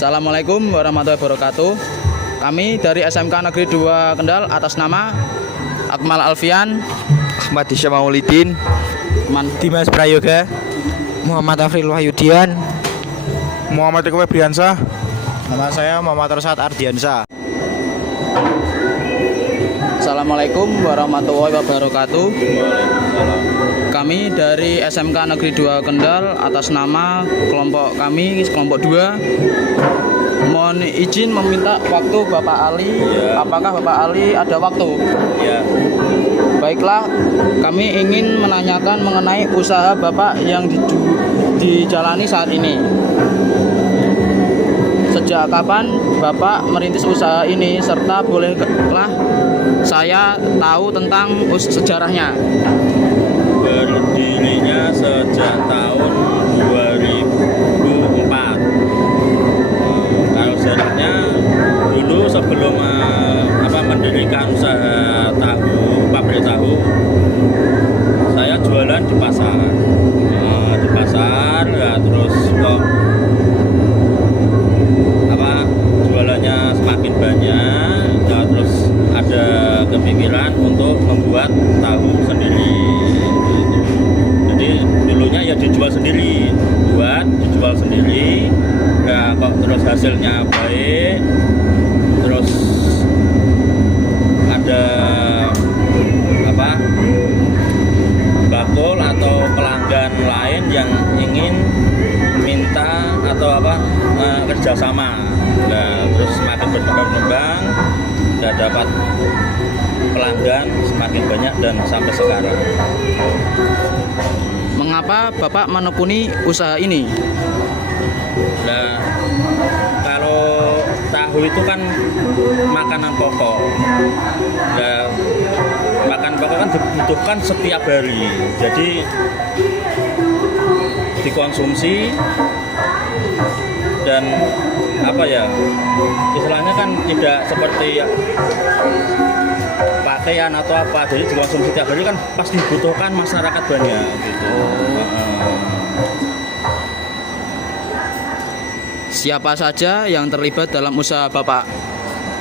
Assalamualaikum warahmatullahi wabarakatuh. Kami dari SMK Negeri 2 Kendal atas nama Akmal Alfian, Ahmad Disya Maulidin, Dimas Prayoga, Muhammad Afril Wahyudian, Muhammad Eko Febriansah. Nama saya Muhammad Rosad Ardiansa. Assalamualaikum warahmatullahi wabarakatuh. Kami dari SMK Negeri 2 Kendal atas nama kelompok kami, kelompok 2, mohon izin meminta waktu Bapak Ali. Apakah Bapak Ali ada waktu? Ya. Baiklah, kami ingin menanyakan mengenai usaha Bapak yang dijalani saat ini. Sejak kapan Bapak merintis usaha ini, serta bolehkah saya tahu tentang sejarahnya? Berdirinya sejak tahun 2004. Kalau sejarahnya dulu sebelum mendirikan usaha pabrik tahu, saya jualan di pasar. Ya, terus kok jualannya semakin banyak, ya, terus ada kepikiran untuk membuat tahu sendiri gitu. Jadi dulunya ya dijual sendiri, dijual sendiri. Nah, kok terus hasilnya baik, terus ada bakul atau pelanggan lain yang ingin minta atau kerjasama. Nah, terus semakin berkembang, dan dapat pelanggan semakin banyak dan sampai sekarang. Mengapa Bapak menekuni usaha ini? Nah, kalau tahu itu kan makanan pokok. Nah, makanan pokok kan dibutuhkan setiap hari. Jadi dikonsumsi dan istilahnya kan tidak seperti pakaian atau apa, jadi dikonsumsi tiap hari kan pasti dibutuhkan masyarakat banyak gitu. Siapa saja yang terlibat dalam usaha Bapak?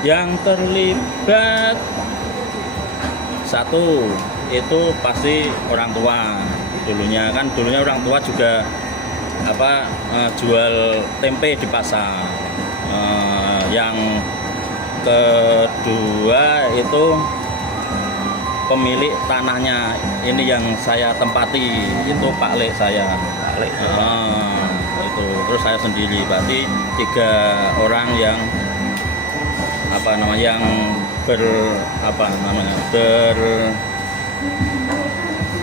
Yang terlibat satu itu pasti orang tua. Dulunya orang tua juga jual tempe di pasar. Yang kedua itu pemilik tanahnya ini yang saya tempati, itu Pak Le saya. Itu terus saya sendiri, berarti 3 orang yang yang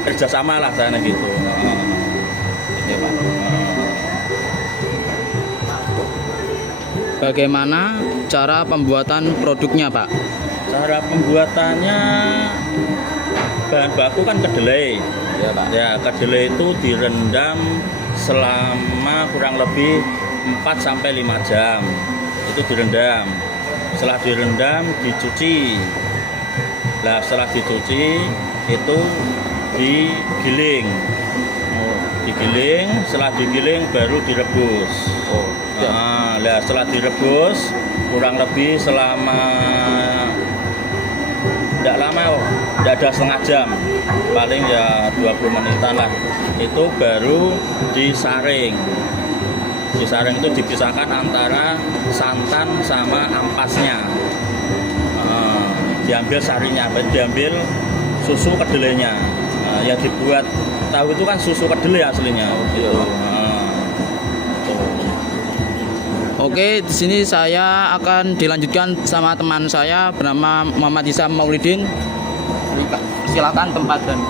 kerjasama lah sana gitu. Bagaimana cara pembuatan produknya, Pak? Cara pembuatannya bahan baku kan kedelai. Ya, Pak. Ya, kedelai itu direndam selama kurang lebih 4 sampai 5 jam. Itu direndam. Setelah direndam dicuci. Nah, setelah dicuci itu digiling. Setelah digiling baru direbus. Nah, setelah direbus kurang lebih selama tidak lama, tidak ada setengah jam, paling ya 20 menitan lah. Itu baru disaring. Disaring itu dipisahkan antara santan sama ampasnya. Diambil sarinya, diambil susu kedelainya. Yang dibuat tahu itu kan susu kedelai aslinya. Gitu. Oke, di sini saya akan dilanjutkan sama teman saya bernama Muhammad Disya Maulidin. Silakan tempat dan.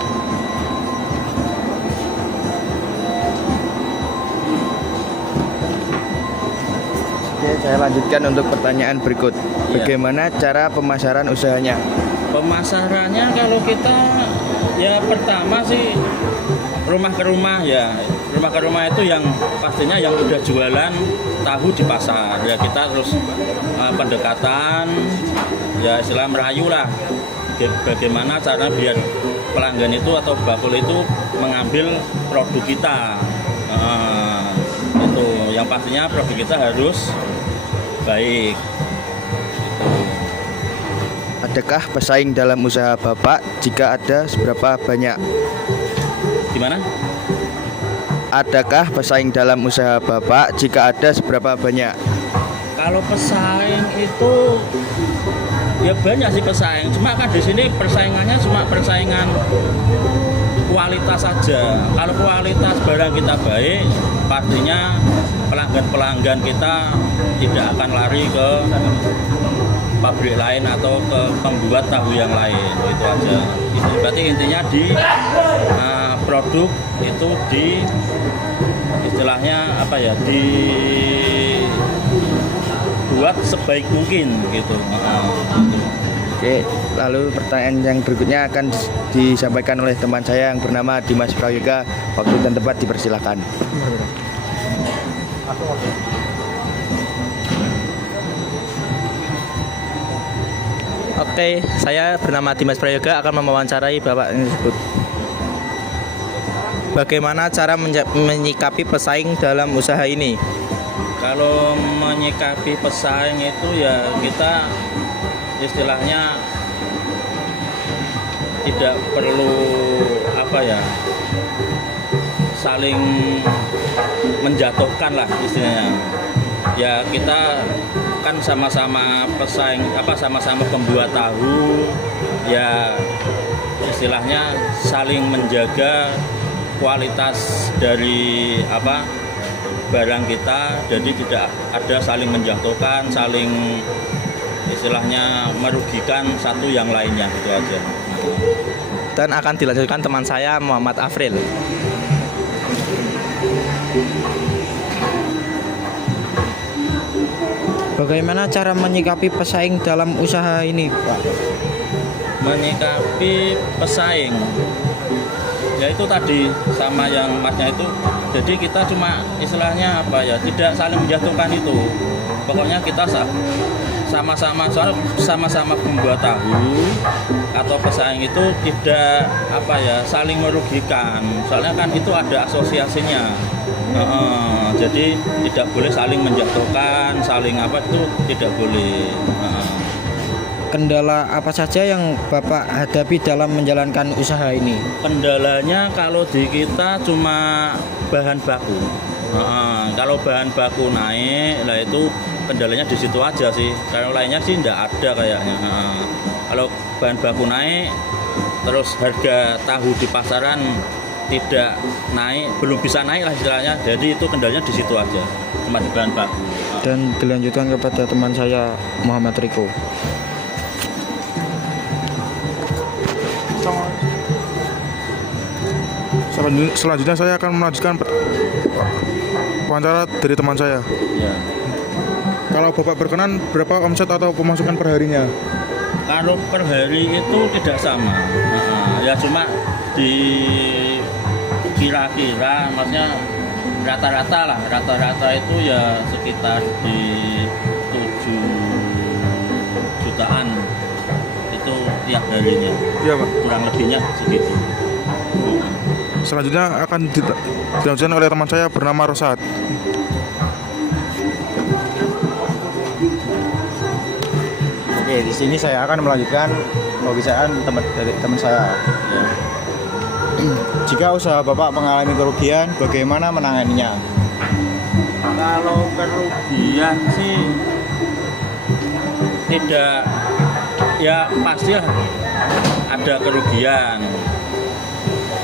Oke, saya lanjutkan untuk pertanyaan berikut. Bagaimana cara pemasaran usahanya? Pemasarannya kalau kita ya pertama sih rumah ke rumah ya. Rumah ke rumah itu yang pastinya yang udah jualan tahu di pasar. Ya kita terus pendekatan ya istilah merayu lah. Bagaimana cara biar pelanggan itu atau bakul itu mengambil produk kita. Itu yang pastinya produk kita harus baik. Gitu. Adakah pesaing dalam usaha Bapak? Jika ada, seberapa banyak? Gimana? Adakah pesaing dalam usaha Bapak? Jika ada, seberapa banyak? Kalau pesaing itu ya banyak sih pesaing. Cuma kan di sini persaingannya cuma persaingan kualitas saja. Kalau kualitas barang kita baik, pastinya pelanggan-pelanggan kita tidak akan lari ke pabrik lain atau ke pembuat tahu yang lain. Itu aja. Itu berarti intinya di produk itu di istilahnya apa ya, dibuat sebaik mungkin gitu. Oke, lalu pertanyaan yang berikutnya akan disampaikan oleh teman saya yang bernama Dimas Prayoga. Waktu dan tempat dipersilakan. Oke, saya bernama Dimas Prayoga akan mewawancarai Bapak tersebut. Bagaimana cara menyikapi pesaing dalam usaha ini? Kalau menyikapi pesaing itu ya kita istilahnya tidak perlu apa ya, saling menjatuhkan lah istilahnya. Ya kita kan sama-sama pesaing, sama-sama pembuat tahu, ya istilahnya saling menjaga kualitas dari barang kita, jadi tidak ada saling menjatuhkan, saling istilahnya merugikan satu yang lainnya, gitu aja. Dan akan dilanjutkan teman saya Muhammad Afril. Bagaimana cara menyikapi pesaing dalam usaha ini, Pak? Menyikapi pesaing, ya itu tadi sama yang masnya itu. Jadi kita cuma istilahnya apa ya, tidak saling menjatuhkan itu. Pokoknya kita sama-sama pembuat tahu atau pesaing itu tidak apa ya, saling merugikan. Soalnya kan itu ada asosiasinya. Jadi tidak boleh saling menjatuhkan, saling apa itu tidak boleh. Kendala apa saja yang Bapak hadapi dalam menjalankan usaha ini? Kendalanya kalau di kita cuma bahan baku. Kalau bahan baku naik, lah itu kendalanya di situ aja sih. Kalau lainnya sih tidak ada kayaknya. Kalau bahan baku naik, terus harga tahu di pasaran tidak naik, belum bisa naik lah istilahnya. Jadi itu kendalanya di situ aja, cuma di bahan baku. Dan dilanjutkan kepada teman saya Muhammad Riko. Selanjutnya saya akan melanjutkan wawancara dari teman saya. Ya. Kalau Bapak berkenan, berapa omset atau pemasukan perharinya? Kalau per hari itu tidak sama. Ya cuma di kira-kira, maksudnya rata-rata itu ya sekitar di 7 jutaan itu tiap harinya. Iya, Pak. Kurang lebihnya segitu. Selanjutnya akan dilanjutkan oleh teman saya bernama Rosat. Oke, di sini saya akan melanjutkan pembicaraan dari teman saya. Jika usaha Bapak mengalami kerugian, bagaimana menanganinya? Kalau kerugian sih tidak, ya pasti ada kerugian.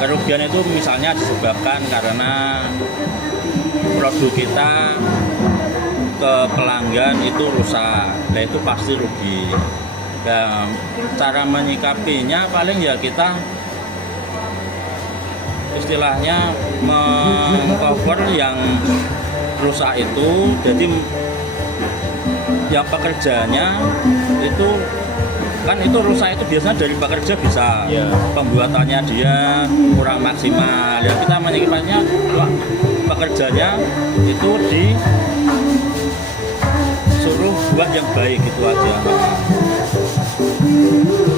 Kerugian itu misalnya disebabkan karena produk kita ke pelanggan itu rusak, nah itu pasti rugi. Ya, cara menyikapinya paling ya kita istilahnya mengcover yang rusak itu, jadi yang pekerjanya itu kan itu rusak itu biasanya dari pekerja bisa, Ya. pembuatannya dia kurang maksimal, ya kita menyikapinya pekerjanya itu disuruh buat yang baik, itu aja.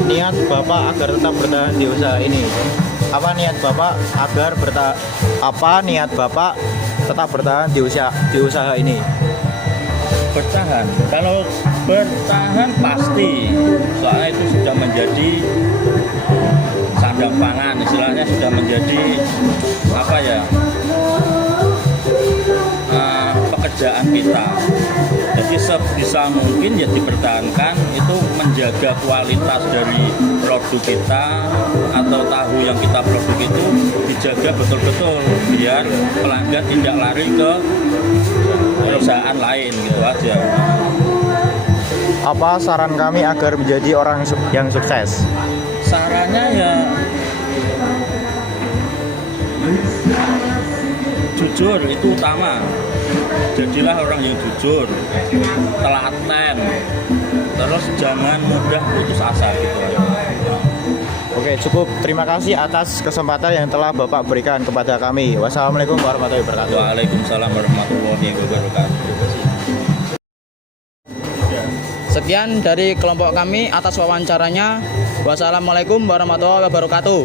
Niat Bapak agar tetap bertahan di usaha ini. Apa niat Bapak tetap bertahan di usaha ini? bertahan. Kalau bertahan pasti, soalnya itu sudah menjadi sandang pangan, istilahnya sudah menjadi apa ya, pekerjaan kita. Jadi sebisa mungkin ya dipertahankan, itu menjaga kualitas dari produk kita atau tahu yang kita produk itu dijaga betul-betul biar pelanggan tidak lari ke perusahaan lain gitu aja. Apa saran kami agar menjadi orang yang sukses? Sarannya ya jujur, itu utama. Jadilah orang yang jujur, telaten, terus jangan mudah putus asa gitu. Oke, cukup. Terima kasih atas kesempatan yang telah Bapak berikan kepada kami. Wassalamualaikum warahmatullahi wabarakatuh. Waalaikumsalam warahmatullahi wabarakatuh. Sekian dari kelompok kami atas wawancaranya. Wassalamualaikum warahmatullahi wabarakatuh.